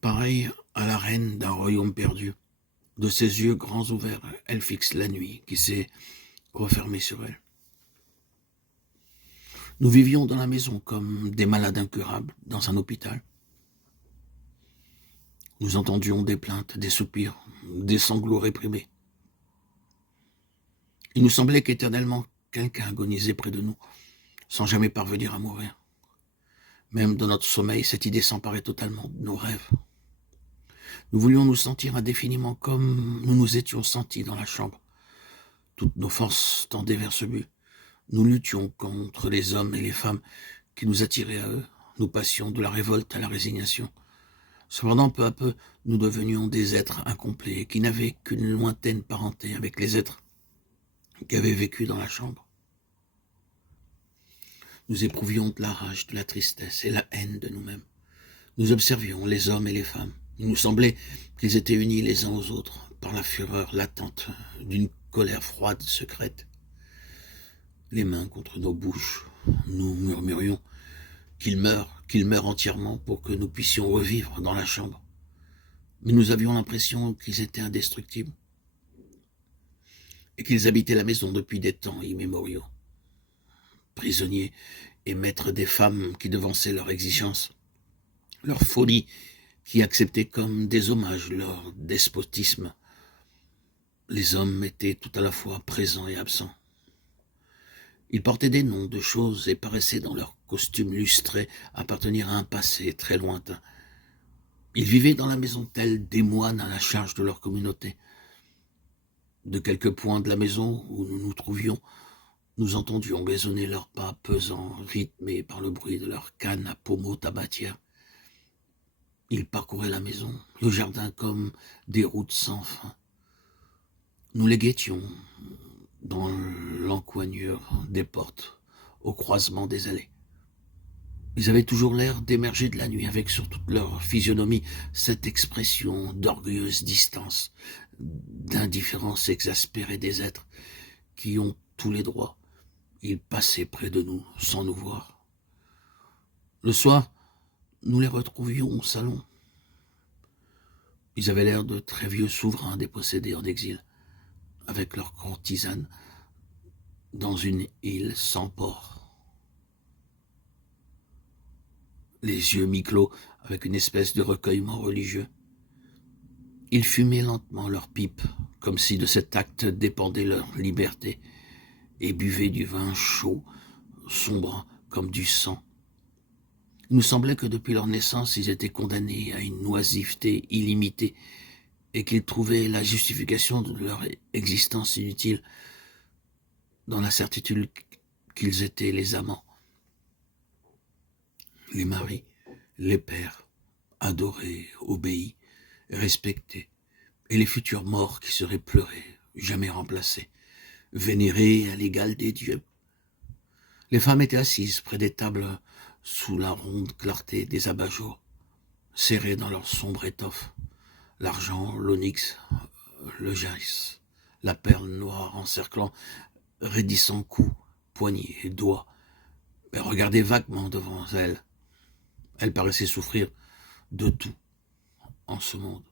Pareille à la reine d'un royaume perdu. De ses yeux grands ouverts, elle fixe la nuit qui s'est refermée sur elle. Nous vivions dans la maison comme des malades incurables dans un hôpital. Nous entendions des plaintes, des soupirs, des sanglots réprimés. Il nous semblait qu'éternellement quelqu'un agonisait près de nous, sans jamais parvenir à mourir. Même dans notre sommeil, cette idée s'emparait totalement de nos rêves. Nous voulions nous sentir indéfiniment comme nous nous étions sentis dans la chambre. Toutes nos forces tendaient vers ce but. Nous luttions contre les hommes et les femmes qui nous attiraient à eux. Nous passions de la révolte à la résignation. Cependant, peu à peu, nous devenions des êtres incomplets qui n'avaient qu'une lointaine parenté avec les êtres qui avaient vécu dans la chambre. Nous éprouvions de la rage, de la tristesse et la haine de nous-mêmes. Nous observions les hommes et les femmes. Il nous semblait qu'ils étaient unis les uns aux autres par la fureur latente d'une colère froide, secrète. Les mains contre nos bouches, nous murmurions qu'il meure entièrement pour que nous puissions revivre dans la chambre. Mais nous avions l'impression qu'ils étaient indestructibles et qu'ils habitaient la maison depuis des temps immémoriaux. Prisonniers et maîtres des femmes qui devançaient leur exigence, leur folie qui acceptait comme des hommages leur despotisme. Les hommes étaient tout à la fois présents et absents. Ils portaient des noms de choses et paraissaient dans leurs costumes lustrés appartenir à un passé très lointain. Ils vivaient dans la maison tels des moines à la charge de leur communauté. De quelques points de la maison où nous nous trouvions, nous entendions résonner leurs pas pesants, rythmés par le bruit de leurs cannes à pommeau tabatière. Ils parcouraient la maison, le jardin comme des routes sans fin. Nous les guettions dans l'encoignure des portes, au croisement des allées. Ils avaient toujours l'air d'émerger de la nuit, avec sur toute leur physionomie cette expression d'orgueilleuse distance, d'indifférence exaspérée des êtres qui ont tous les droits. Ils passaient près de nous sans nous voir. Le soir, nous les retrouvions au salon. Ils avaient l'air de très vieux souverains dépossédés en exil, avec leurs courtisanes dans une île sans port. Les yeux mi-clos avec une espèce de recueillement religieux. Ils fumaient lentement leur pipe, comme si de cet acte dépendait leur liberté, et buvaient du vin chaud, sombre comme du sang. Il nous semblait que depuis leur naissance, ils étaient condamnés à une oisiveté illimitée, et qu'ils trouvaient la justification de leur existence inutile dans la certitude qu'ils étaient les amants, les maris, les pères, adorés, obéis, respectés, et les futurs morts qui seraient pleurés, jamais remplacés, vénérés à l'égal des dieux. Les femmes étaient assises près des tables sous la ronde clarté des abat-jours, serrées dans leur sombre étoffe, l'argent, l'onyx, le jaïs, la perle noire encerclant, raidissant cou, poignets et doigts, mais regardaient vaguement devant elles. Elles paraissaient souffrir de tout en ce monde.